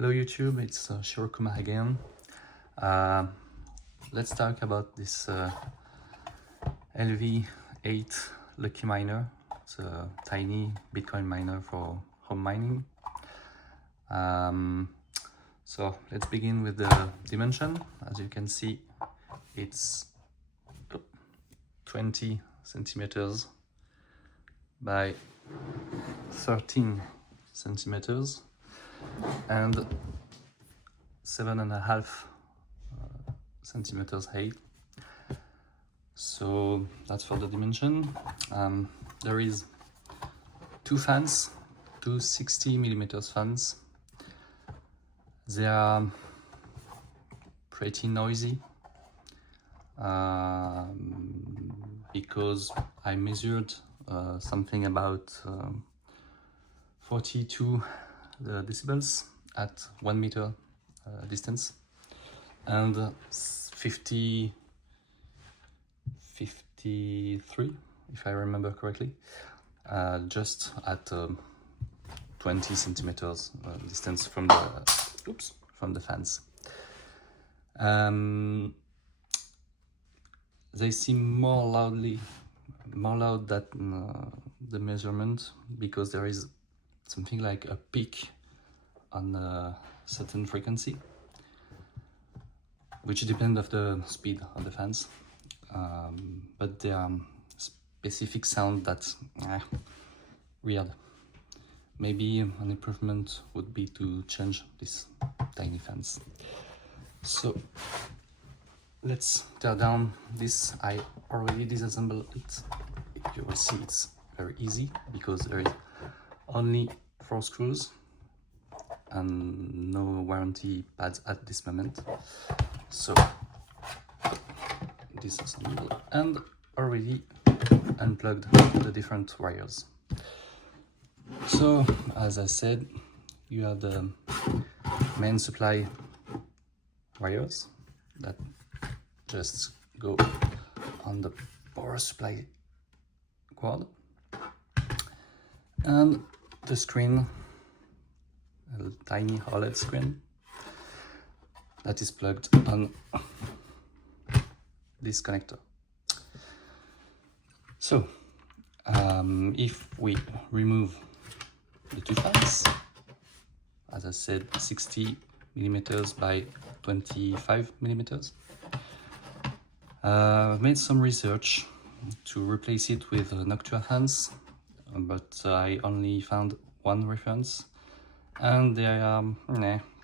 Hello YouTube, it's Shirokuma again. Let's talk about this LV08 Lucky Miner. It's a tiny Bitcoin miner for home mining. So let's begin with the dimension. As you can see, it's 20 centimeters by 13 centimeters and 7.5 centimeters height. So that's for the dimension. There is two fans, two 60mm fans. They are pretty noisy because I measured something about 42 decibels at 1 meter distance, and 53, if I remember correctly, just at 20 centimeters distance from the fans. They seem more loud than the measurement, because there is something like a peak on a certain frequency, which depends of the speed of the fans, but there are specific sound that's weird. Maybe an improvement would be to change these tiny fans. So let's tear down this. I already disassembled it. You will see it's very easy because there is only 4 screws and no warranty pads at this moment. So disassemble and already unplugged the different wires. So as I said, you have the main supply wires that just go on the power supply cord, and the screen, a tiny OLED screen that is plugged on this connector. So if we remove the two fans, as I said, 60mm by 25mm, I've made some research to replace it with Noctua fans, but I only found one reference, and they are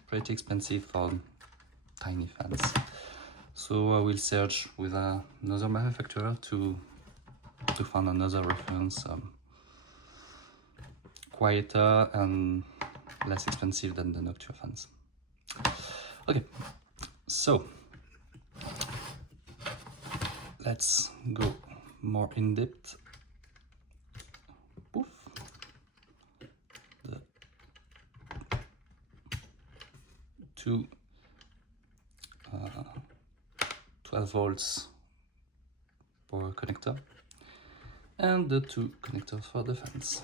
pretty expensive for tiny fans. So I will search with another manufacturer to find another reference, quieter and less expensive than the Noctua fans. Okay, so let's go more in depth. Poof. The two 12 volts power connector and the two connectors for the fans.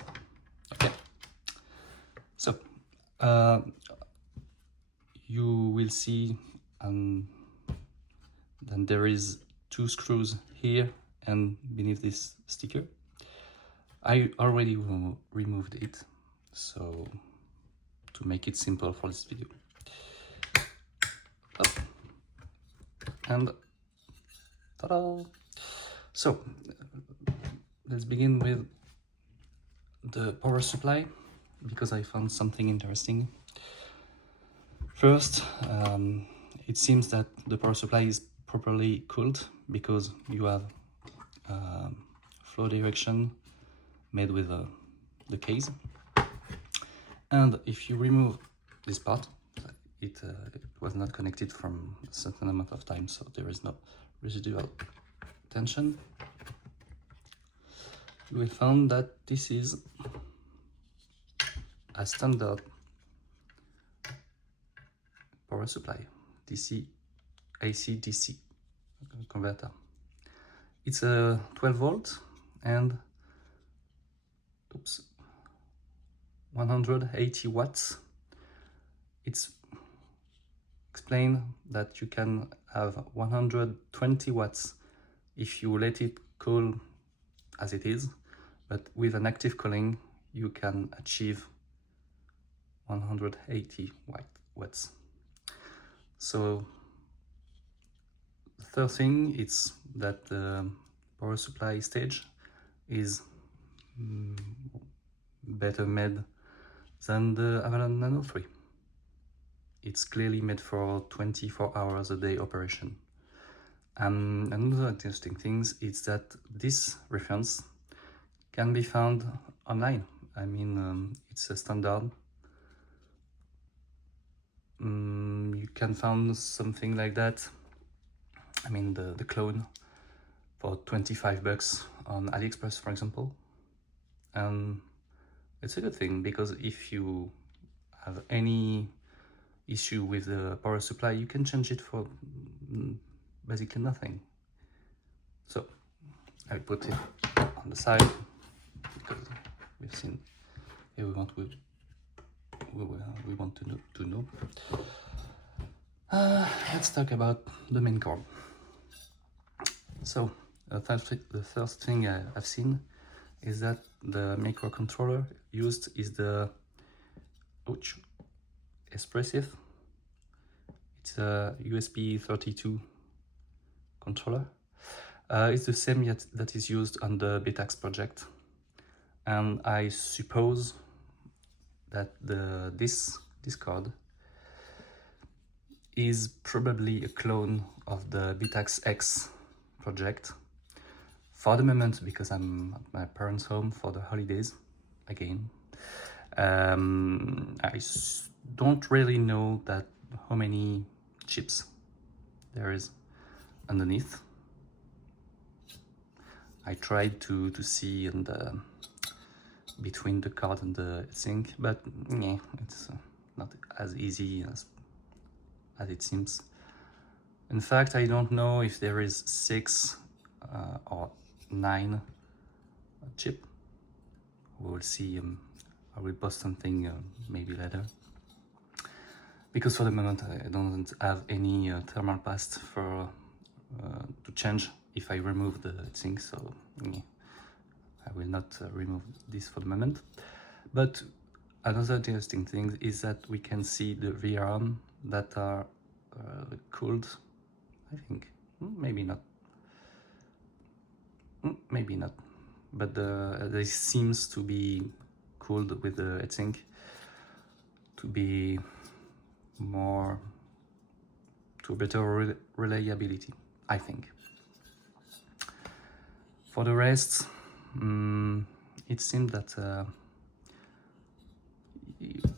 Okay, so you will see then there is 2 screws here and beneath this sticker. I already removed it, so to make it simple for this video. Up. And ta-da! So let's begin with the power supply, because I found something interesting. First, it seems that the power supply is properly cooled, because you have flow direction made with the case. And if you remove this part, it was not connected from a certain amount of time, so there is no residual tension. You will find that this is a standard power supply, DC, AC, DC converter. It's a 12 volt and 180 watts. It's explained that you can have 120 watts if you let it cool as it is, but with an active cooling you can achieve 180 watts. So the third thing is that the power supply stage is better made than the Avalon Nano 3. It's clearly made for 24 hours a day operation. And another interesting thing is that this reference can be found online. I mean, it's a standard. You can find something like that. I mean, the clone for 25 bucks on AliExpress, for example. And it's a good thing, because if you have any issue with the power supply, you can change it for basically nothing. So I put it on the side because we've seen here we want to know. Let's talk about the main core. So the first thing I've seen is that the microcontroller used is the Espressif. It's a USB 32 controller. It's the same that is used on the Betax project, and I suppose that this card is probably a clone of the Betax X project. For the moment, because I'm at my parents' home for the holidays again, I don't really know that how many chips there is underneath. I tried to see in the between the card and the sink, but yeah, it's not as easy as it seems. In fact, I don't know if there is 6 or 9 chip. We will see. I will post something maybe later, because for the moment I don't have any thermal paste for to change if I remove the thing, so yeah, I will not remove this for the moment. But another interesting thing is that we can see the VRAM that are cooled. I think maybe not, but this seems to be cooled with the heatsink to be more to better reliability, I think. For the rest, it seems that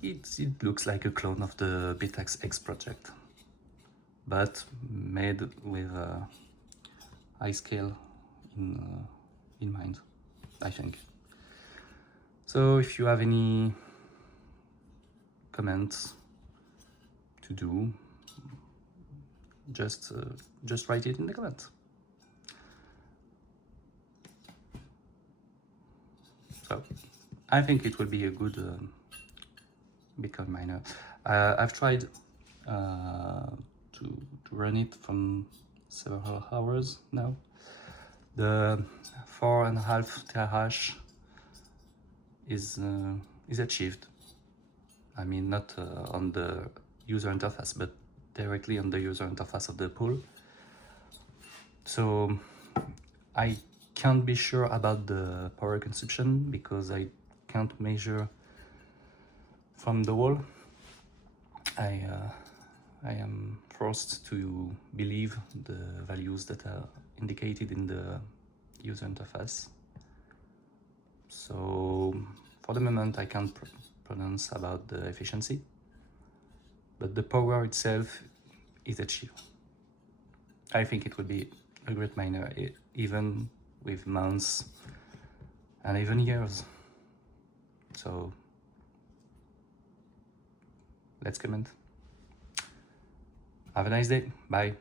it looks like a clone of the Betax X project, but made with high scale in mind, I think. So if you have any comments to do, just write it in the comments. So I think it will be a good Bitcoin miner. I've tried to run it from several hours now. The 4.5 terahash is achieved. I mean, not on the user interface, but directly on the user interface of the pool. So I can't be sure about the power consumption because I can't measure from the wall. I am forced to believe the values that are indicated in the user interface. So for the moment I can't pronounce about the efficiency, but the power itself is achieved. I think it would be a great miner, even with months and even years. So let's comment. Have a nice day. Bye.